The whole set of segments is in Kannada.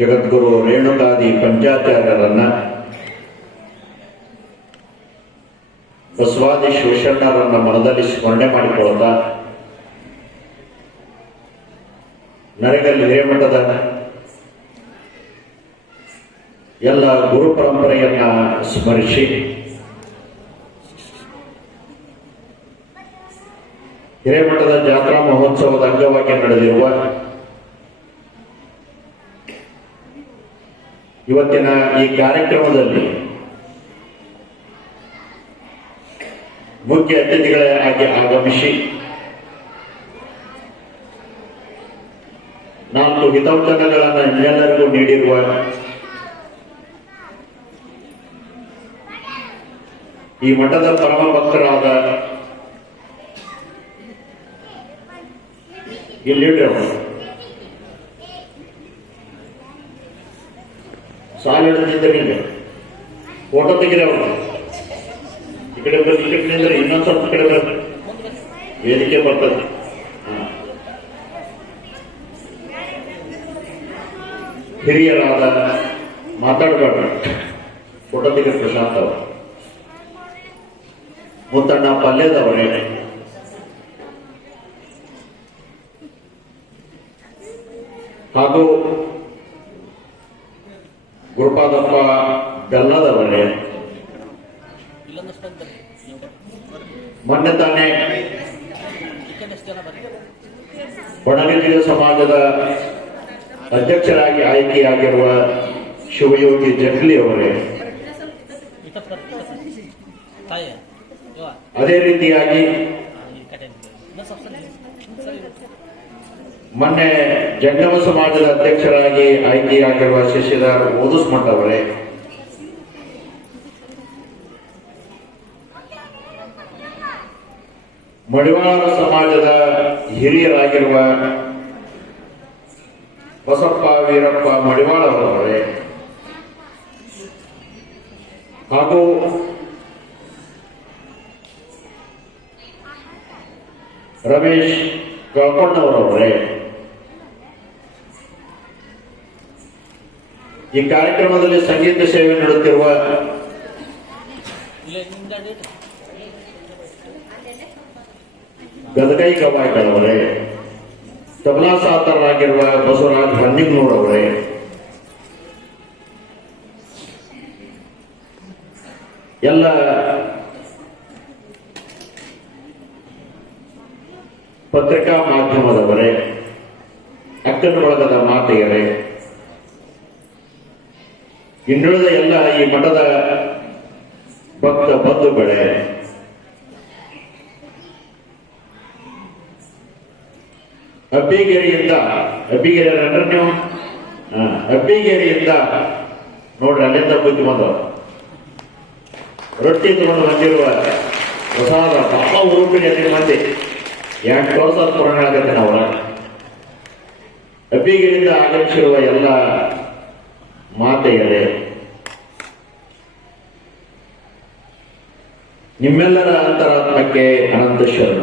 ಜಗದ್ಗುರು ರೇಣುಕಾದಿ ಪಂಚಾಚಾರ್ಯರನ್ನ ಬಸವಾದಿ ಶಿವಶರಣರನ್ನ ಮನದಲ್ಲಿ ಸ್ಮರಣೆ ಮಾಡಿಕೊಳ್ಳುತ್ತಾ ನರೇಗಲ್ಲಿ ಹಿರೇಮಠದ ಎಲ್ಲ ಗುರು ಪರಂಪರೆಯನ್ನ ಸ್ಮರಿಸಿ ಹಿರೇಮಠದ ಜಾತ್ರಾ ಮಹೋತ್ಸವದ ಅಂಗವಾಗಿ ನಡೆದಿರುವ ಇವತ್ತಿನ ಈ ಕಾರ್ಯಕ್ರಮದಲ್ಲಿ ಮುಖ್ಯ ಅತಿಥಿಗಳ ಅತಿಥಿಗಳಾಗಿ ಆಗಮಿಸಿ ನಾಲ್ಕು ಹಿತವಚನಗಳನ್ನು ಎಲ್ಲರಿಗೂ ನೀಡಿರುವ ಈ ಮಠದ ಪರಮ ಭಕ್ತರಾದ ಇಲ್ಲಿ ಅವರು. ಸಾಲ ಹಿಡಿದಿದ್ದರಿಂದ ಫೋಟೋ ತೆಗಿರ ಈ ಕಡೆ ಬರ್ರಿ ಈ ಕಡೆ ಅಂದ್ರೆ ಇನ್ನೊಂದ್ ಸ್ವಲ್ಪ ಕಡೆ ಬರ್ತಾರೆ ವೇದಿಕೆ ಬರ್ತದೆ. ಹಿರಿಯರಾದ ಮಾತಾಡಬೇಡ. ಫೋಟೋ ತೆಗೆದ ಪ್ರಶಾಂತ್ ಅವರು. ಮುತ್ತಣ್ಣ ಪಲ್ಯದವರೇ. ಹಾಗೂ ಗುರುಪಾದಪ್ಪ ಬರ್ರಿ ಮೊನ್ನೆ ತಾನೇ ಒಣಗಂಜಿಗ ಸಮಾಜದ ಅಧ್ಯಕ್ಷರಾಗಿ ಆಯ್ಕೆಯಾಗಿರುವ ಶಿವಯೋಗಿ ಜಟ್ಲಿ ಅವರೇ. ಅದೇ ರೀತಿಯಾಗಿ ಮೊನ್ನೆ ಜಂಗಮ ಸಮಾಜದ ಅಧ್ಯಕ್ಷರಾಗಿ ಆಯ್ಕೆಯಾಗಿರುವ ಶಶಿಧರ್ ಓದುಸ್ಮಠ ಅವರೇ. ಮಡಿವಾಳ ಸಮಾಜದ ಹಿರಿಯರಾಗಿರುವ ಬಸಪ್ಪ ವೀರಪ್ಪ ಮಡಿವಾಳ ಅವರವರೇ ಹಾಗೂ ರಮೇಶ್ ಕಳ್ಕೊಂಡವರವರೇ. ಈ ಕಾರ್ಯಕ್ರಮದಲ್ಲಿ ಸಂಗೀತ ಸೇವೆ ನೀಡುತ್ತಿರುವ ಗದಗೈ ಕವಾಯ್ಕರ್ ಅವರೇ, ತಬಲಾ ಸಾತರಾಗಿರುವ ಬಸವರಾಜ್ ಹನ್ನಿಗ್ನೂರವರೇ ಎಲ್ಲ ಪತ್ರಿಕಾ ಮಾಧ್ಯಮದವರೇ ಅಕ್ಕನ ಬಳಗದ ಮಾತೆಯರೇ ಇನ್ನುಳಿದ ಎಲ್ಲ ಈ ಮಠದ ಭಕ್ತ ಬಂಧುಗಳೇ, ಅಬ್ಬಿಗೆರೆಯಿಂದ ಅಬ್ಬಿಗೆರೆ ನೀವು? ಅಬ್ಬಿಗೆರೆಯಿಂದ ನೋಡ್ರಿ, ಅಲ್ಲಿಂದ ಬುದ್ಧಿ ಬಂದವ ರೊಟ್ಟಿ ತಗೊಂಡು ಬಂದಿರುವ ಪ್ರಸಾದ ಉರುಪಿನ ಎತ್ತಿನ ಮಂದಿ. ಎಂಟು ವರ್ಷ ಪುರಾಣ ಆಗತ್ತೆ ನಾವು. ಅಬ್ಬಿಗೆರೆಯಿಂದ ಆಗಮಿಸಿರುವ ಎಲ್ಲ ಮಾತೆಯರೇ ನಿಮ್ಮೆಲ್ಲರ ಅಂತರಾತ್ಮಕ್ಕೆ ಅನಂತ ಶರಣ.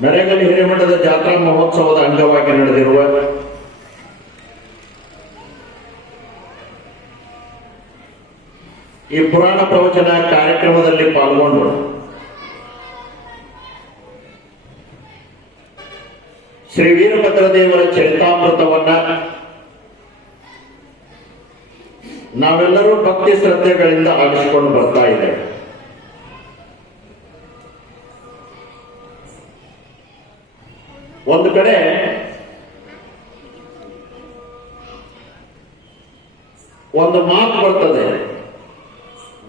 ನರೇಗಲ್ ಹಿರೇಮಠದ ಜಾತ್ರಾ ಮಹೋತ್ಸವದ ಅಂಗವಾಗಿ ನಡೆದಿರುವ ಈ ಪುರಾಣ ಪ್ರವಚನ ಕಾರ್ಯಕ್ರಮದಲ್ಲಿ ಪಾಲ್ಗೊಂಡು ಶ್ರೀ ವೀರಭದ್ರದೇವರ ಚರಿತಾಮೃತವನ್ನ ನಾವೆಲ್ಲರೂ ಭಕ್ತಿ ಶ್ರದ್ಧೆಗಳಿಂದ ಆಡಿಸಿಕೊಂಡು ಬರ್ತಾ ಇದೆ ಒಂದು ಕಡೆ ಒಂದು ಮಾತು ಬರ್ತದೆ,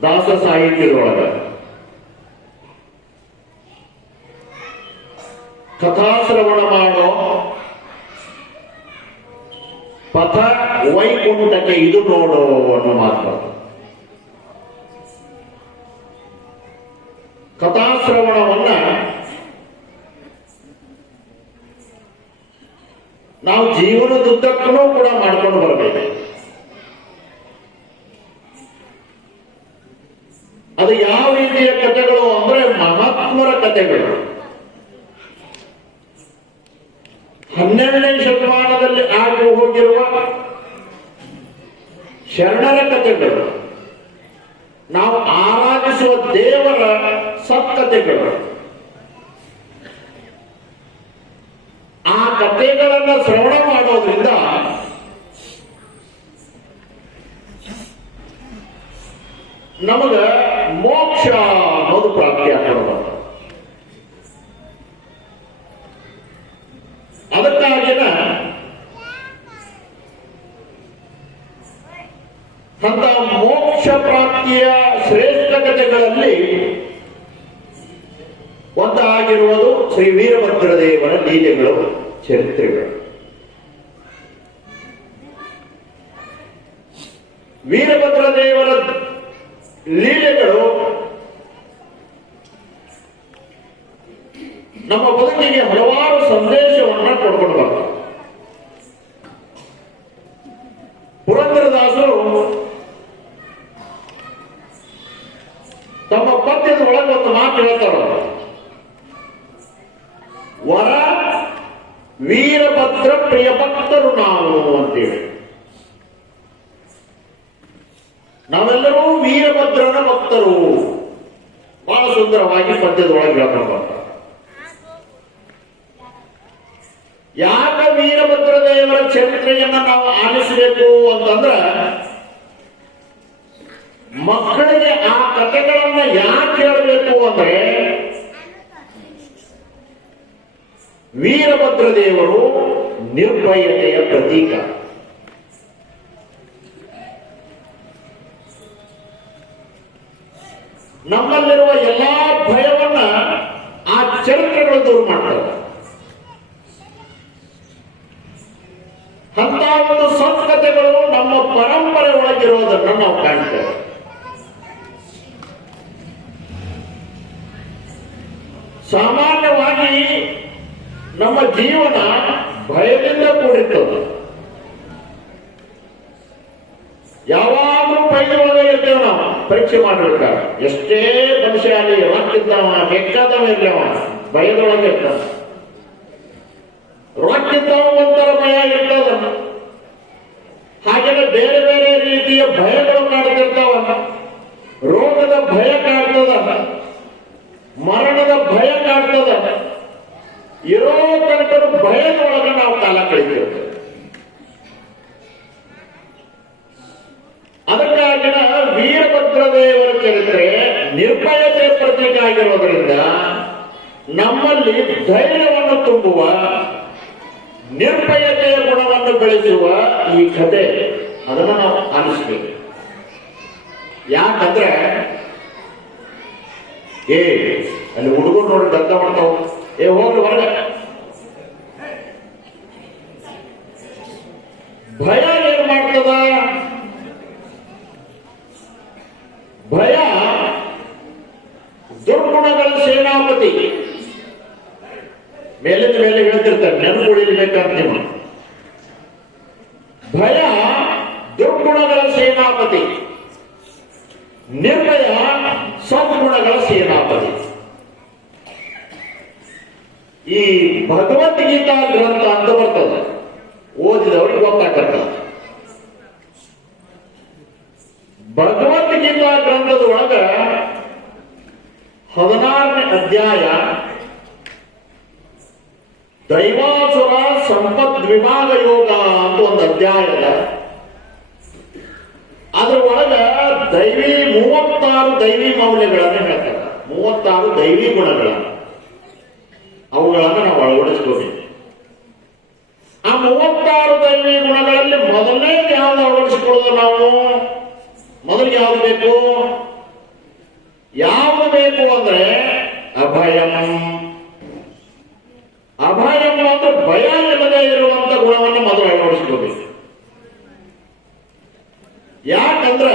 ದಾಸ ಸಾಹಿತ್ಯದೊಳಗ. ಕಥಾಶ್ರವಣ ಮಾಡೋ ಪಥ ವೈಕುಂಠಕ್ಕೆ ಇದು ನೋಡು ಅನ್ನೋ ಮಾತು ಬರ್ತದೆ ಕಥಾಶ್ರವಣವನ್ನ ನಾವು ಜೀವನದುದ್ದಕ್ಕೂ ಕೂಡ ಮಾಡ್ಕೊಂಡು ಬರಬೇಕು. ಅದು ಯಾವ ರೀತಿಯ ಕಥೆಗಳು ಅಂದ್ರೆ ಮಹಾತ್ಮರ ಕಥೆಗಳು. ಹನ್ನೆರಡನೇ ಶತಮಾನದಲ್ಲಿ ಆಗಿ ಹೋಗಿರುವ ಶರಣರ ಕಥೆಗಳು. ನಾವು ಆರಾಧಿಸುವ ದೇವರ ಸತ್ಕತೆಗಳು ಆ ಕಥೆಗಳನ್ನ ಶ್ರವಣ ಮಾಡೋದ್ರಿಂದ ನಮಗ ಮೋಕ್ಷ ಅನ್ನೋದು ಪ್ರಾಪ್ತಿ ಆಗ್ತದ ಅದಕ್ಕಾಗಿನ ಅಂತ ಮೋಕ್ಷ ಪ್ರಾಪ್ತಿಯ ಶ್ರೇಷ್ಠ ಕಥೆಗಳಲ್ಲಿ ಒಂದಾಗಿರುವುದು ಶ್ರೀ ವೀರಭದ್ರ ದೇವರ ಲೀಲೆಗಳು, ಚರಿತ್ರೆಗಳು. ವೀರಭದ್ರ ದೇವರ ಲೀಲೆಗಳು ನಮ್ಮ ಬದುಕಿಗೆ ಹಲವಾರು ಸಂದೇಶವನ್ನ ಕೊಡ್ಕೊಂಡು ಬರ್ತಾರೆ ಪುರಂದರದಾಸರು ತಮ್ಮ ಪದ್ಯದ ಒಳಗೆ ಒಂದು ಮಾತು ಹೇಳ್ತಾರ ವರ ವೀರಭದ್ರ ಪ್ರಿಯ ಭಕ್ತರು ನಾವು ಅಂತೇಳಿ ನಾವೆಲ್ಲರೂ ವೀರಭದ್ರನ ಭಕ್ತರು. ಬಹಳ ಸುಂದರವಾಗಿ ಪದ್ಯದೊಳಗೆ ಹೇಳ್ಕೊಂಡು ಯಾಕ ವೀರಭದ್ರ ದೇವರ ಚರಿತ್ರೆಯನ್ನ ನಾವು ಆಲಿಸಬೇಕು ಅಂತಂದ್ರ, ಮಕ್ಕಳಿಗೆ ಆ ಕಥೆಗಳನ್ನ ಯಾಕೆ ಹೇಳಬೇಕು ಅಂದ್ರೆ ವೀರಭದ್ರ ದೇವರು ನಿರ್ಭಯತೆಯ ಪ್ರತೀಕ. ನಮ್ಮಲ್ಲಿರುವ ಎಲ್ಲಾ ಭಯವನ್ನ ಆ ಚರಿತ್ರೆಗಳು ದೂರ ಮಾಡ್ತವೆ. ಅಂತ ಒಂದು ಸಂಸ್ಕೃತಿಗಳು ನಮ್ಮ ಪರಂಪರೆ ಒಳಗಿರುವುದನ್ನು ನಾವು ಕಾಣ್ತೇವೆ. ಸಾಮಾನ್ಯವಾಗಿ ನಮ್ಮ ಜೀವನ ಭಯದಿಂದ ಕೂಡಿತ್ತು ಯಾವಾಗಲೂ ಭಯದೊಳಗೆ ಇರ್ತೇವೆ ನಾವು, ಪರೀಕ್ಷೆ ಮಾಡಿರ್ತಾರೆ. ಎಷ್ಟೇ ಬಲಶಾಲಿ ರೊಕ್ಕಿದ್ದವ ಬೇಕಾದವ ಇರ್ಲೇವ ಭಯದೊಳಗೆ ಇರ್ತಾವ ರೊಕ್ಕಿದ್ದವ ಒಂಥರ ಭಯ ಇರ್ತದ ಹಾಗೆಯೇ ಬೇರೆ ಬೇರೆ ರೀತಿಯ ಭಯಗಳು ಕಾಡ್ತಿರ್ತಾವ ರೋಗದ ಭಯ ಕಾಡ್ತದ ಮರಣದ ಭಯ ಕಾಡ್ತದ ಇರೋ ತನಕ ಭಯದೊಳಗೆ ನಾವು ಕಾಲ ಕಳಿತಿರ್ತೇವೆ ಅದಕ್ಕಾಗಿನ ವೀರಭದ್ರ ದೇವರ ಚರಿತ್ರೆ ನಿರ್ಭಯತೆ ಪ್ರತೀಕ ಆಗಿರೋದ್ರಿಂದ ನಮ್ಮಲ್ಲಿ ಧೈರ್ಯವನ್ನು ತುಂಬುವ ನಿರ್ಭಯತೆಯ ಗುಣವನ್ನು ಬೆಳೆಸುವ ಈ ಕತೆ ಅದನ್ನು ನಾವು ಆಲಿಸ್ಬೇಕು ಯಾಕಂದ್ರೆ ಏ, ಅಲ್ಲಿ ಹುಡುಗರು ನೋಡಿ ದಂಗ ಮಾಡ್ತಾವ ಏ ಹೋಗ್ರಿ ಹೊರಗೆ. ಭಯ ಏನ್ ಮಾಡ್ತದ? ಭಯ ದುರ್ಗುಣಗಳ ಸೇನಾಪತಿ. ಮೇಲಿಂದ ಮೇಲೆ ಹೇಳ್ತಿರ್ತಾರೆ ನೆನಪು ಉಳಿಬೇಕಂತ ನೀವು ಭಯ ದುರ್ಗುಣಗಳ ಸೇನಾಪತಿ ನಿರ್ಭಯ ಸದ್ಗುಣಗಳ ಸೇನಾಪತಿ ಈ ಭಗವದ್ಗೀತಾ ಗ್ರಂಥ ಅಂತ ಬರ್ತದೆ ಓದಿದವ್ರಿಗೆ ಗೊತ್ತಾಗತ್ತದ ಭಗವದ್ಗೀತಾ ಗ್ರಂಥದ ಒಳಗ ಹದಿನಾರನೇ ಅಧ್ಯಾಯ ದೈವಾಸುರ ಸಂಪತ್ ವಿಭಾಗ ಯೋಗ ಅಂತ ಒಂದು ಅಧ್ಯಾಯ ಅದ ಅದ್ರ ಒಳಗ ದೈವಿ ಮೂವತ್ತಾರು ದೈವಿ ಮೌಲ್ಯಗಳನ್ನು ಹೇಳ್ತಾರೆ. ಮೂವತ್ತಾರು ದೈವಿ ಗುಣಗಳನ್ನು. ಅವುಗಳನ್ನು ನಾವು ಅಳವಡಿಸ್ಕೋಬೇಕು. ಆ ಮೂವತ್ತಾರು ದೈವಿ ಗುಣಗಳಲ್ಲಿ ಮೊದಲನೇ ಯಾವ್ದು ಅಳವಡಿಸಿಕೊಳ್ಳೋದು ನಾವು? ಮೊದಲಿಗೆ ಯಾವುದು ಬೇಕು? ಯಾವುದು ಬೇಕು ಅಂದ್ರೆ ಅಭಯಂ. ಅಭಯಂ ಅಂದ್ರೆ ಭಯ ಇಲ್ಲದೆ ಇರುವಂತ ಗುಣವನ್ನು ಮೊದಲು ಅಳವಡಿಸ್ಕೋಬೇಕು. ಯಾಕಂದ್ರ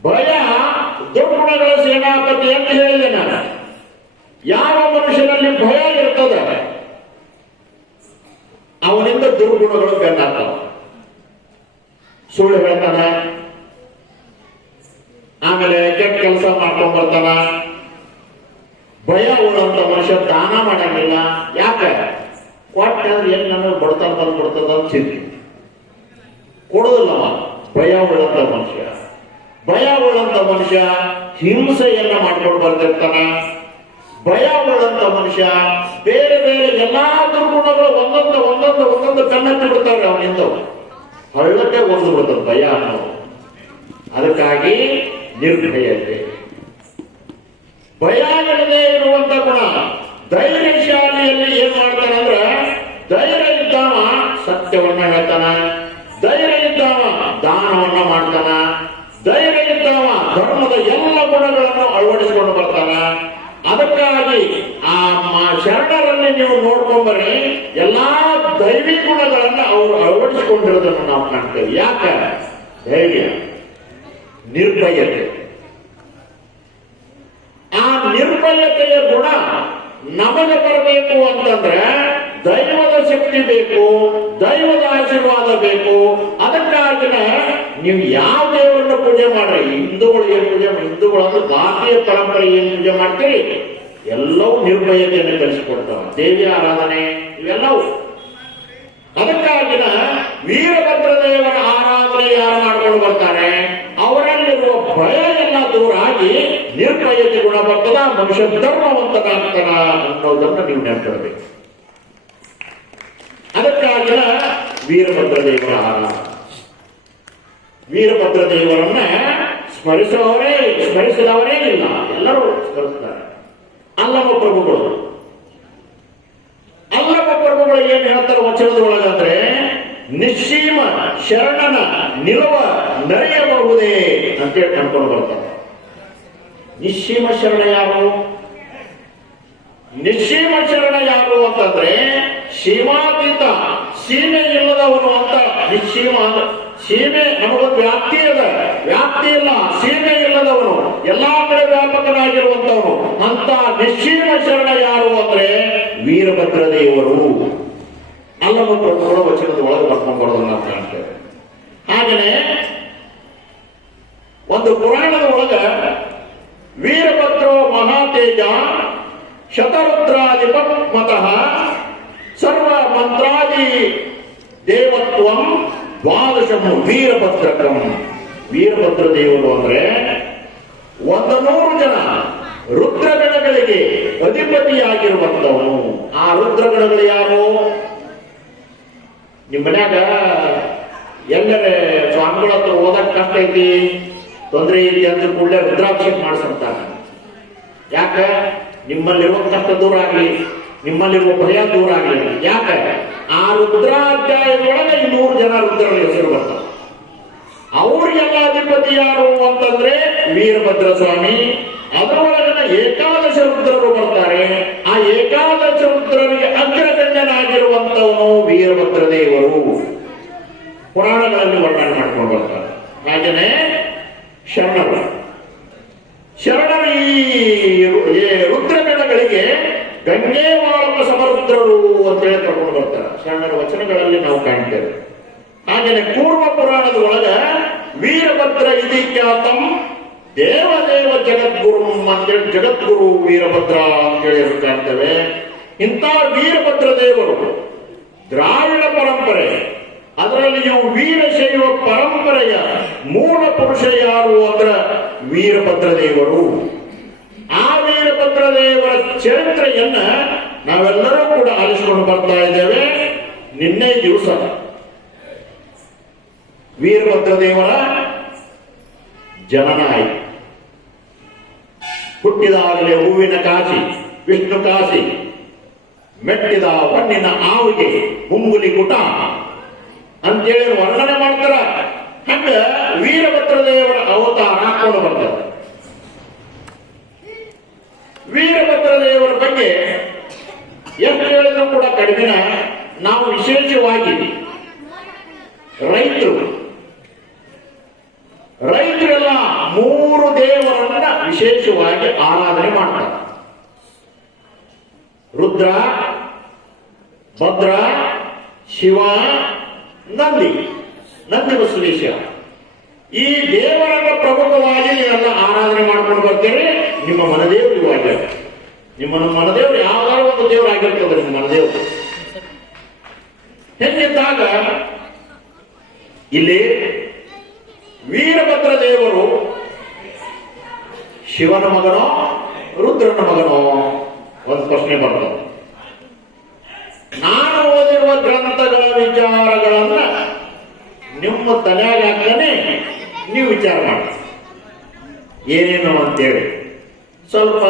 ಭಯ ದುರ್ಗುಣಗಳ ಸೇನಾಪತಿ ಅಂತ ಹೇಳಿದೆ ನಾನು ಯಾವ ಮನುಷ್ಯನಲ್ಲಿ ಭಯ ಇರ್ತದೆ ಅವನಿಂದ ದುರ್ಗುಣಗಳು ಬೆನ್ನಾಗ್ತಾವ ಸುಳ್ಳು ಹೇಳ್ತಾನ ಆಮೇಲೆ ಕೆಟ್ಟ ಕೆಲಸ ಮಾಡ್ಕೊಂಡ್ ಬರ್ತಾನ ಭಯ ಉಳ್ಳಂತ ಮನುಷ್ಯ ದಾನ ಮಾಡಂಗಿಲ್ಲ ಯಾಕೆ ಕೊಟ್ಟೆ ಅಂದ್ರೆ ಏನ್ ನನಗೆ ಬಡತನ ಕೊಡ್ತದ ಅಂತ ಚಿಂತೆ. ಕೊಡೋದಿಲ್ಲ ಭಯ ಉಳ್ಳಂತ ಮನುಷ್ಯ. ಭಯ ಉಳ್ಳಂತ ಮನುಷ್ಯ ಹಿಂಸೆಯನ್ನ ಮಾಡ್ಕೊಂಡು ಬರ್ತಿರ್ತಾನ ಭಯ ಉಳ್ಳಂತ ಮನುಷ್ಯ ಬೇರೆ ಬೇರೆ ಎಲ್ಲಾ ದುರ್ಗುಣಗಳು ಒಂದೊಂದು ಒಂದೊಂದು ಒಂದೊಂದು ಕಣ್ಣತ್ತಿ ಬಿಡ್ತಾವ್ರೆ ಅವನಿಂದ ಹಳ್ಳಕ್ಕೆ ಒಂದು ಬಿಡ್ತದೆ ಭಯ ಅನ್ನೋದು. ಅದಕ್ಕಾಗಿ ನಿರ್ಭಯತೆ. ಭಯ ಇರುವಂತ ಗುಣ. ಧೈರ್ಯಶಾಲಿಯಲ್ಲಿ ಏನ್ ಮಾಡ್ತಾನಂದ್ರ ಧೈರ್ಯ ಇದ್ದಾವ ಸತ್ಯವನ್ನ ಹೇಳ್ತಾನ. ಧೈರ್ಯ ಇದ್ದಾವ ದಾನವನ್ನ ಮಾಡ್ತಾನ. ಧೈರ್ಯ ಇದ್ದಾವ ಧರ್ಮದ ಎಲ್ಲ ಗುಣಗಳನ್ನು ಅಳವಡಿಸಿಕೊಂಡು ಬರ್ತಾನ. ಅದಕ್ಕಾಗಿ ಆ ಶರಣರಲ್ಲಿ ನೀವು ನೋಡ್ಕೊಂಬರ್ರಿ, ಎಲ್ಲಾ ದೈವಿ ಗುಣಗಳನ್ನ ಅವರು ಅಳವಡಿಸಿಕೊಂಡಿರೋದನ್ನು ನಾವು ಕಾಣ್ತೇವೆ. ಯಾಕ? ಧೈರ್ಯ. ನಿರ್ಭಯತೆ. ಆ ನಿರ್ಭಯತೆಯ ಗುಣ ನಮಗೆ ಬರಬೇಕು ಅಂತಂದ್ರೆ ದೈವದ ಶಕ್ತಿ ಬೇಕು, ದೈವದ ಆಶೀರ್ವಾದ ಬೇಕು. ಅದಕ್ಕಾಗಿನ ನೀವು ಯಾವ ದೇವರನ್ನ ಪೂಜೆ ಮಾಡ್ರಿ? ಹಿಂದೂಗಳು ಏನ್ ಪೂಜೆ ಹಿಂದೂಗಳು ಅಂದ್ರೆ ಭಾರತೀಯ ಪರಂಪರೆ ಏನ್ ಪೂಜೆ ಮಾಡ್ತೀರಿ? ಎಲ್ಲವೂ ನಿರ್ಭಯತೆಯನ್ನು ಕಲಿಸಿಕೊಡ್ತಾವ. ದೇವಿ ಆರಾಧನೆ ಇವೆಲ್ಲವೂ. ಅದಕ್ಕಾಗಿನ ವೀರಭದ್ರ ದೇವರ ಆರಾಧನೆ ಯಾರು ಮಾಡ್ಕೊಂಡು ಬರ್ತಾರೆ? ಎಲ್ಲ ನಿರ್ಣಯತೆ ಗುಣ ಬರ್ತದ ಮನುಷ್ಯ ಧರ್ಮವಂತನಾಗ್ತಾನ ಅನ್ನೋದನ್ನು ನೀವು ನೆನಪಿರಬೇಕು ಅದಕ್ಕಾಗಿನ ವೀರಭದ್ರ ದೇವರ ವೀರಭದ್ರ ದೇವರನ್ನ ಸ್ಮರಿಸುವವರೇ ಸ್ಮರಿಸಿದವರೇ ಇಲ್ಲ. ಎಲ್ಲರೂ ಸ್ಮರಿಸ್ತಾರೆ. ಅಲ್ಲಮ ಪ್ರಭುಗಳು. ಅಲ್ಲವ ಪ್ರಭುಗಳು ಏನ್ ಹೇಳ್ತಾರೆ ವಚನದ ಒಳಗಂದ್ರೆ ನಿಶ್ಚೀಮ ಶರಣನ ನಿಲುವ ನರೆಯಬಹುದೇ ಅಂತೇಳಿ ಕಂಡುಕೊಂಡು ಬರ್ತಾರೆ. ನಿಶ್ಚೀಮ ಶರಣ ಯಾರು? ನಿಶ್ಚೀಮ ಶರಣ ಯಾರು ಅಂತಂದ್ರೆ ಸೀಮಾತೀತ ಸೀಮೆ ಇಲ್ಲದವನು ಅಂತ ನಿಶ್ಚೀಮ ಸೀಮೆ ನಮಗೊಂದು ವ್ಯಾಪ್ತಿ ಅದ ವ್ಯಾಪ್ತಿ ಇಲ್ಲ, ಸೀಮೆ ಇಲ್ಲದವನು, ಎಲ್ಲಾ ಕಡೆ ವ್ಯಾಪಕನಾಗಿರುವಂತವನು ಅಂತ ನಿಶ್ಚೀಮ ಶರಣ ಯಾರು ಅಂದ್ರೆ ವೀರಭದ್ರ ದೇವರು. ಅಲ್ಲಮ ಪ್ರಭುಗಳ ವಚನದ ಒಳಗೆ ಬರ್ಕೊಂಡು ಅಂತ ಹೇಳ್ತೇವೆ. ಹಾಗೇನೆ ಒಂದು ಪುರಾಣದ ಒಳಗ ವೀರಭದ್ರೋ ಮಹಾತೇಜ, ಶತರುದ್ರಾಧಿಪ ಮತಃ ಸರ್ವ ಮಂತ್ರಾದಿ ದೇವತ್ವಂ ದ್ವಾದಶಮು ವೀರಭದ್ರಕಂ. ವೀರಭದ್ರ ದೇವರು ಅಂದ್ರೆ ಒಂದು ನೂರು ಜನ ರುದ್ರಗಣಗಳಿಗೆ ಅಧಿಪತಿಯಾಗಿರುವಂತವನು ಆ ರುದ್ರಗಣಗಳು ಯಾರು? ನಿಮ್ಮ ಮನ್ಯಾಗ ಎಲ್ಲರೇ ಸ್ವಾಮಿಗಳ ಹತ್ರ ಓದಕ್ ಕಷ್ಟ ಐತಿ? ತೊಂದರೆ ಇದೆ ಅಂತ ಕೂಡಲೇ ರುದ್ರಾಭಿಷೇಕ ಯಾಕ? ನಿಮ್ಮಲ್ಲಿರುವ ಕಷ್ಟ ದೂರ ಆಗಲಿ, ನಿಮ್ಮಲ್ಲಿರುವ ಭಯ ದೂರ ಆಗಲಿ. ಯಾಕ? ಆ ರುದ್ರಾಧ್ಯಾಯದೊಳಗೆ ಈ ನೂರು ಜನ ರುದ್ರರ ಹೆಸರು ಬರ್ತಾರೆ ಅವ್ರಿಗೆಲ್ಲ ಅಧಿಪತಿ ಯಾರು ಅಂತಂದ್ರೆ ವೀರಭದ್ರ ಸ್ವಾಮಿ ಅದರೊಳಗಿನ ಏಕಾದಶ ರುದ್ರರು ಬರ್ತಾರೆ. ಆ ಏಕಾದಶ ರುದ್ರರಿಗೆ ಅಗ್ರಗಣ್ಯನಾಗಿರುವಂತವನು ವೀರಭದ್ರ ದೇವರು ಪುರಾಣಗಳಲ್ಲಿ ವರ್ಣನೆ ಮಾಡ್ಕೊಂಡು ಬರ್ತಾರೆ. ಹಾಗೇನೆ ಶರಣರು. ಶರಣರು ಈ ರುದ್ರಗಣಗಳಿಗೆ ಗಂಗೆ ಸಮರುದ್ರರು ಅಂತೇಳಿ ಕರ್ಕೊಂಡು ಬರ್ತಾರೆ. ಶರಣರ ವಚನಗಳಲ್ಲಿ ನಾವು ಕಾಣ್ತೇವೆ. ಹಾಗೆಯೇ ಪೂರ್ವ ಪುರಾಣದ ಒಳಗ ವೀರಭದ್ರ ಖ್ಯಾತಂ ದೇವದೇವ ಜಗದ್ಗುರು ಅಂತೇಳಿ ಜಗದ್ಗುರು ವೀರಭದ್ರ ಅಂತೇಳಿ ಕಾಣ್ತೇವೆ. ಇಂಥ ವೀರಭದ್ರ ದೇವರು ದ್ರಾವಿಡ ಪರಂಪರೆ ಅದರಲ್ಲಿಯೂ ವೀರಶೈವ ಪರಂಪರೆಯ ಮೂಲ ಪುರುಷ ಯಾರು ಅಂದ್ರ ವೀರಭದ್ರ ದೇವರು. ಆ ವೀರಭದ್ರ ದೇವರ ಚರಿತ್ರೆಯನ್ನ ನಾವೆಲ್ಲರೂ ಕೂಡ ಆಲಿಸಿಕೊಂಡು ಬರ್ತಾ ಇದ್ದೇವೆ. ನಿನ್ನೆ ದಿವಸ. ವೀರಭದ್ರ ದೇವರ ಜನನ ಆಯ್ತು ಹುಟ್ಟಿದಾಗಲೇ ಹೂವಿನ ಕಾಸಿ ವಿಷ್ಣು ಕಾಸಿ ಮೆಟ್ಟಿದ ಮಣ್ಣಿನ ಆವಿಗೆ ಹುಂಗುಲಿ ಕುಟ ಅಂತೇಳಿ ವರ್ಣನೆ ಮಾಡ್ತಾರ. ಹಂಗ? ವೀರಭದ್ರದೇವರ ಅವತಾರ ಹಾಕೊಂಡು ಬರ್ತಾರ. ವೀರಭದ್ರ ದೇವರ ಬಗ್ಗೆ ಎಷ್ಟು ಹೇಳಿದ್ರು ಕೂಡ ಕಡಿಮೆ ನಾವು ವಿಶೇಷವಾಗಿ ರೈತರು. ರೈತರೆಲ್ಲ ಮೂರು ದೇವರನ್ನ ವಿಶೇಷವಾಗಿ ಆರಾಧನೆ ಮಾಡ್ತಾರೆ. ರುದ್ರ, ಭದ್ರ, ಶಿವ ನಂದಿ ಸುದೇಶ ಈ ದೇವರನ್ನ ಪ್ರಮುಖವಾಗಿ ನೀವೆಲ್ಲ ಆರಾಧನೆ ಮಾಡ್ಕೊಂಡು ಬರ್ತೀರಿ, ನಿಮ್ಮ ಮನದೇವರು ಇವಾಗ ನಿಮ್ಮ ಮನದೇವರು ಯಾವ್ದಾರು ಒಂದು ದೇವರು ಆಗಿರ್ತದೆ, ನಿಮ್ಮ ಮನದೇವರು ಹೆಂಗಿದ್ದಾಗ ಇಲ್ಲಿ ವೀರಭದ್ರ ದೇವರು ಶಿವನ ಮಗನೋ, ರುದ್ರನ ಮಗನೋ ಒಂದು ಪ್ರಶ್ನೆ ಬರ್ತದೆ. ನಾನು ಓದಿರುವ ಗ್ರಂಥಗಳ ವಿಚಾರಗಳನ್ನ ನಿಮ್ಮ ತಲೆಯಾಗ ಹಾಕ್ತಾನೆ ನೀವು ವಿಚಾರ ಮಾಡಿ. ಏನೇನು ಅಂತೇಳಿ. ಸ್ವಲ್ಪ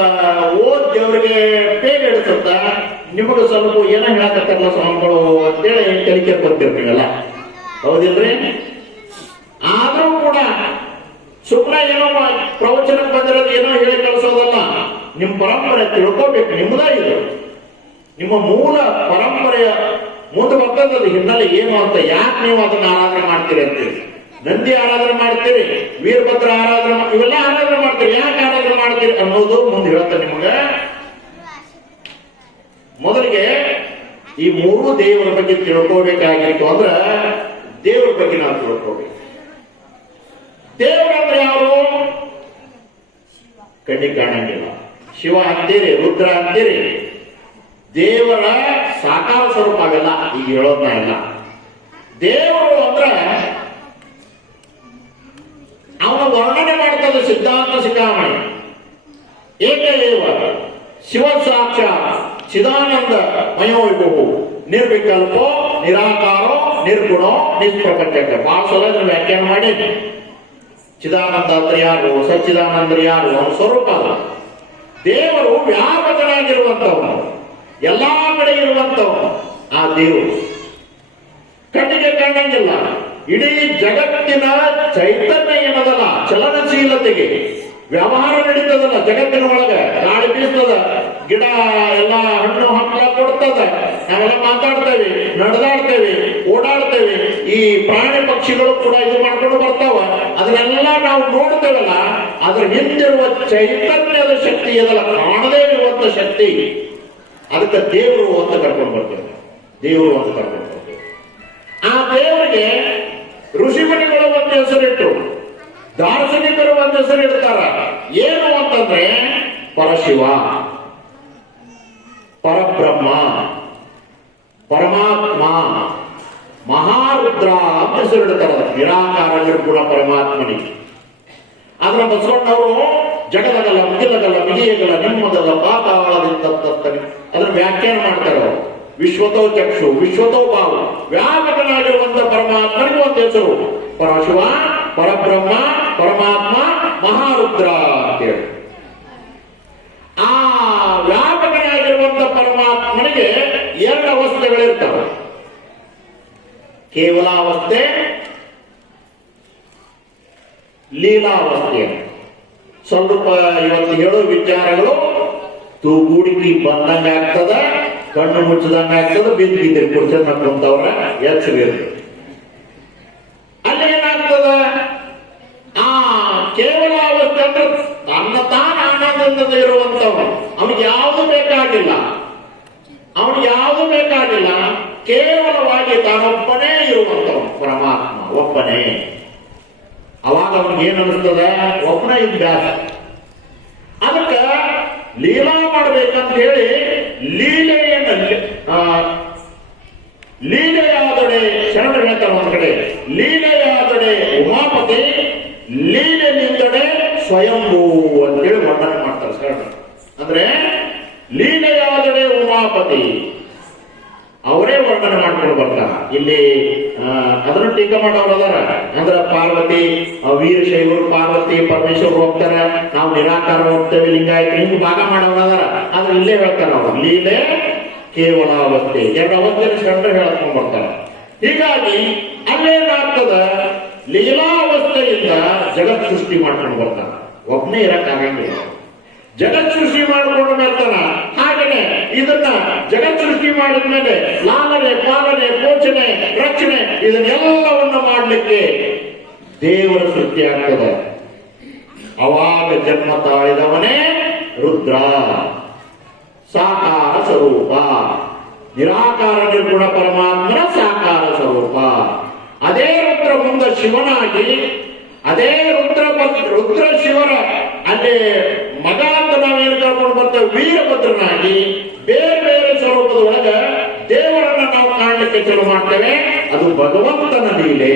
ಓದ್ ದೇವರಿಗೆ ಬೇಗ ಹಿಡಿಸುತ್ತ ನಿಮಗೆ ಸ್ವಲ್ಪ ಏನೋ ಹೇಳಕತ್ತಲ್ಲ ಸ್ವಾಮಿಗಳು ಅಂತೇಳಿ ಕಲಿಕೆ ಕೊಡ್ತಿರ್ತೀವಲ್ಲ ಹೌದಿಲ್ರಿ? ಆದರೂ ಕೂಡ ಸುಮ್ಮನೆ ಏನೋ ಪ್ರವಚನ ಬಂದಿರೋದು ಏನೋ ಹೇಳಿ ಕಳಿಸೋದಲ್ಲ. ನಿಮ್ಮ ಪರಂಪರೆ ತಿಳ್ಕೋಬೇಕು ನಿಮ್ಮದ ಇದು. ನಿಮ್ಮ ಮೂಲ ಪರಂಪರೆಯ ಮುಂದೆ ಬರ್ತದ ಹಿನ್ನೆಲೆ ಏನು ಅಂತ ಯಾಕೆ ನೀವು ಅದನ್ನ ಆರಾಧನೆ ಮಾಡ್ತೀರಿ ಅಂತೇಳಿ ನಂದಿ ಆರಾಧನೆ ಮಾಡ್ತೀರಿ, ವೀರಭದ್ರ ಆರಾಧನೆ ಇವೆಲ್ಲ ಆರಾಧನೆ ಮಾಡ್ತೀರಿ, ಯಾಕೆ ಆರಾಧನೆ ಮಾಡ್ತೀರಿ ಅನ್ನೋದು ಮುಂದೆ ಹೇಳ್ತಾರೆ ನಿಮಗೆ. ಮೊದಲಿಗೆ ಈ ಮೂರು ದೇವರ ಬಗ್ಗೆ ತಿಳ್ಕೋಬೇಕಾಗಿತ್ತು ಅಂದ್ರೆ ದೇವರ ಬಗ್ಗೆ ನಾವು ತಿಳ್ಕೋಬೇಕು. ದೇವರಂದ್ರೆ ಯಾರು? ಕಣ್ಣಿಗೆ ಕಾಣಂಗಿಲ್ಲ. ಶಿವ ಅಂತೀರಿ, ರುದ್ರ ಅಂತೀರಿ ದೇವರ ಸಾಕಾರ ಸ್ವರೂಪ ಆಗಲ್ಲ ಈಗ ಹೇಳೋದ್ನ ಇಲ್ಲ ದೇವರು ಅಂದ್ರೆ ಅವನ ವರ್ಣನೆ ಮಾಡ್ತದೆ ಸಿದ್ಧಾಂತ ಶಿಖಾಮಣಿ ಏಕದೇವ ಶಿವ ಸಾಕ್ಷಾತ್ ಚಿದಾನಂದ ಮಯೋವಿಭು ನಿರ್ವಿಕಲ್ಪೋ, ನಿರಾಕಾರೋ, ನಿರ್ಗುಣೋ ನಿಷ್ಪ್ರಪಂಚಕ್ಕೆ ಬಹಳ ಸಲ ವ್ಯಾಖ್ಯಾನ ಮಾಡಿ ಚಿದಾನಂದ ಅಂದ್ರೆ ಯಾರು ಸಚ್ಚಿದಾನಂದ್ರೆ ಯಾರು ಅವನ ಸ್ವರೂಪ ದೇವರು ವ್ಯಾಪಕನಾಗಿರುವಂತವನು. ಎಲ್ಲಾ ಕಡೆ ಇರುವಂತವ ಆ ದೇವರು. ಕಣ್ಣಿಗೆ ಕಾಣಂಗಿಲ್ಲ. ಇಡೀ ಜಗತ್ತಿನ ಚೈತನ್ಯ ಏನದಲ್ಲ ಚಲನಶೀಲತೆಗೆ ವ್ಯವಹಾರ ನಡೀತದಲ್ಲ ಜಗತ್ತಿನ ಒಳಗೆ ನಾಳೆ ಬೀಸ್ತದ, ಗಿಡ, ಎಲ್ಲ ಹಣ್ಣು, ಹಂಪಲ ಕೊಡ್ತದ. ನಾವೆಲ್ಲ ಮಾತಾಡ್ತೇವೆ, ನಡೆದಾಡ್ತೇವೆ, ಓಡಾಡ್ತೇವೆ. ಈ ಪ್ರಾಣಿ ಪಕ್ಷಿಗಳು ಕೂಡ ಇದು ಮಾಡ್ಕೊಂಡು ಬರ್ತಾವ. ಅದನ್ನೆಲ್ಲ ನಾವು ನೋಡ್ತೇವಲ್ಲ, ಅದ್ರ ಹಿಂದಿರುವ ಚೈತನ್ಯದ ಶಕ್ತಿ, ಅದಲ್ಲ ಕಾಣದೇ ಇರುವಂತ ಶಕ್ತಿ ಅದಕ್ಕೆ ದೇವರು ಅಂತ ಕರ್ಕೊಂಡು ಬರ್ತೇವೆ ದೇವರು ಅಂತ ಕರ್ಕೊಂಡು ಬರ್ತೇವೆ ಆ ದೇವರಿಗೆ ಋಷಿಮುನಿಗಳು ಒಂದು ಹೆಸರಿಟ್ಟು ದಾರ್ಶನಿಕರು ಒಂದು ಹೆಸರು ಇಡ್ತಾರ ಏನು ಅಂತಂದ್ರೆ ಪರಶಿವ, ಪರಬ್ರಹ್ಮ, ಪರಮಾತ್ಮ, ಮಹಾರುದ್ರ ಅಂತ ಹೆಸರು ಇಡ್ತಾರ ನಿರಾಕಾರ ನಿರ್ಗುಣ ಪರಮಾತ್ಮನಿಗೆ. ಅದನ್ನ ಬಸವಣ್ಣವರು ಜಗದಗಲ ಮುಗಿಲಗಲ ಮಿಗಿಯಗಲ ನಿಮ್ಮಗಲ ಪಾತಾಳದಿಂದ ಅದನ್ನು ಅದನ್ನ ವ್ಯಾಖ್ಯಾನ ಮಾಡ್ತಾರೆ ಅವರು. ವಿಶ್ವತೋ ಚಕ್ಷು, ವಿಶ್ವತೋ ಭಾವ. ವ್ಯಾಪಕನಾಗಿರುವಂತ ಪರಮಾತ್ಮನಿಗೆ ಒಂದು ಹೆಸರು. ಪರಶಿವ, ಪರಬ್ರಹ್ಮ, ಪರಮಾತ್ಮ, ಮಹಾರುದ್ರ ಅಂತೇಳಿ ಆ ವ್ಯಾಪಕನಾಗಿರುವಂತ ಪರಮಾತ್ಮನಿಗೆ ಎರಡು ಅವಸ್ಥೆಗಳಿರ್ತವೆ. ಕೇವಲಾವಸ್ಥೆ, ಲೀಲಾವಸ್ಥೆ. ಸ್ವಲ್ಪ ಇವತ್ತು ಹೇಳೋ ವಿಚಾರಗಳು ತೂಗೂಡಿಕೆ ಬಂದಂಗ ಆಗ್ತದ ಕಣ್ಣು ಮುಚ್ಚದಂಗ ಆಗ್ತದ ಬಿದ್ದು ಬಿದ್ದಿರಿ ಕುರ್ಚಿ ನಕ್ಕೊಂತವ್ರ ಎಚ್ಚರಿರ್ಲಿ ಅಲ್ಲಿ ಏನಾಗ್ತದ ಆ, ಕೇವಲ ಅವಸ್ಥೆ ಅಂದ್ರೆ ತನ್ನ ತಾನ ಆನಂದದಿಂದ ಇರುವಂತವ ಅವನಿಗೆ ಯಾವುದು ಬೇಕಾಗಿಲ್ಲ. ಅವನಿಗೆ ಯಾವುದು ಬೇಕಾಗಿಲ್ಲ. ಕೇವಲವಾಗಿ ತಾನೊಬ್ಬನೇ ಇರುವಂತವ ಪರಮಾತ್ಮ ಒಬ್ಬನೇ. ಅವಾಗ ಅವನಿಗೆ ಏನ್ ಅನಿಸ್ತದ ಒಬ್ಬನ ಇದ್ದ. ಅದಕ್ಕ ಲೀಲಾ ಮಾಡಬೇಕಂತ ಹೇಳಿ ಲೀಲೆಯನ್ನ ಲೀಲೆಯಾದಡೆ ಶರಣ ಹೇಳ್ತಾರೆ ಒಂದ್ ಕಡೆ. ಲೀಲೆಯಾದಡೆ ಉಮಾಪತಿ ಲೀಲೆ ನಿಂತಡೆ ಸ್ವಯಂಭೂ ಅಂತೇಳಿ ವರ್ಣನೆ ಮಾಡ್ತಾರೆ ಶರಣ. ಅಂದ್ರೆ ಲೀಲೆಯಾದಡೆ ಉಮಾಪತಿ. ಅವರೇ ವರ್ಣನೆ ಮಾಡ್ಕೊಂಡು ಬರ್ತಾರ ಇಲ್ಲಿ ಅದನ್ನ ಟೀಕಾ ಮಾಡೋರು ಅದಾರ. ಅಂದ್ರ ಪಾರ್ವತಿ ವೀರಶೈವರು, ಪಾರ್ವತಿ, ಪರಮೇಶ್ವರ್ ಹೋಗ್ತಾರ. ನಾವು ನಿರಾಕಾರ ಹೋಗ್ತೇವೆ, ಲಿಂಗಾಯತ. ಹಿಂಗ್ ಭಾಗ ಮಾಡೋರು ಅದಾರ. ಆದ್ರೆ ಇಲ್ಲೇ ಹೇಳ್ತಾರ ಅವ್ರು. ಲೀಲೆ ಕೇವಲ ಅವಸ್ಥೆ ಎರಡು ಅವಸ್ಥೆಯಲ್ಲಿ ಕಂಡ್ರೆ ಹೇಳ್ಕೊಂಡ್ ಬರ್ತಾರ. ಹೀಗಾಗಿ ಅಲ್ಲೇನಾಗ್ತದ ಲೀಲಾವಸ್ಥೆಯಿಂದ ಜಗತ್ ಸೃಷ್ಟಿ ಮಾಡ್ಕೊಂಡು ಬರ್ತಾರ. ಒಬ್ನೇ ಇರಕ್ ಆಗಂಗಿಲ್ಲ ಜಗತ್ ಸೃಷ್ಟಿ ಮಾಡಿಕೊಂಡು ಬರ್ತಾನ. ಇದನ್ನ ಜಗತ್ ಸೃಷ್ಟಿ ಮಾಡಿದ್ಮೇಲೆ ಲಾಲನೆ ಪಾಲನೆ, ಪೋಷಣೆ, ರಕ್ಷಣೆ ಇದನ್ನೆಲ್ಲವನ್ನು ಮಾಡಲಿಕ್ಕೆ ದೇವರ ಸೃಷ್ಟಿ ಆಗ್ತದೆ. ಅವಾಗ ಜನ್ಮ ತಾಳಿದವನೇ ರುದ್ರ. ಸಾಕಾರ ಸ್ವರೂಪ. ನಿರಾಕಾರ ನಿರ್ಗುಣ ಪರಮಾತ್ಮನ ಸಾಕಾರ ಸ್ವರೂಪ. ಅದೇ ರುದ್ರ ಮುಂದೆ ಶಿವನಾಗಿ ಅದೇ ರುದ್ರ ರುದ್ರ ಶಿವರ ಅಲ್ಲಿ ಮಗ ಅಂತ ನಾವು ಏನ್ ಕರ್ಕೊಂಡು ಬಂತ ವೀರಭದ್ರನಾಗಿ ಬೇರೆ ಬೇರೆ ಸ್ವರೂಪದೊಳಗ ದೇವರನ್ನ ನಾವು ಕಾಣಲಿಕ್ಕೆ ಶುರು ಮಾಡ್ತೇವೆ ಅದು ಭಗವಂತನ ಲೀಲೆ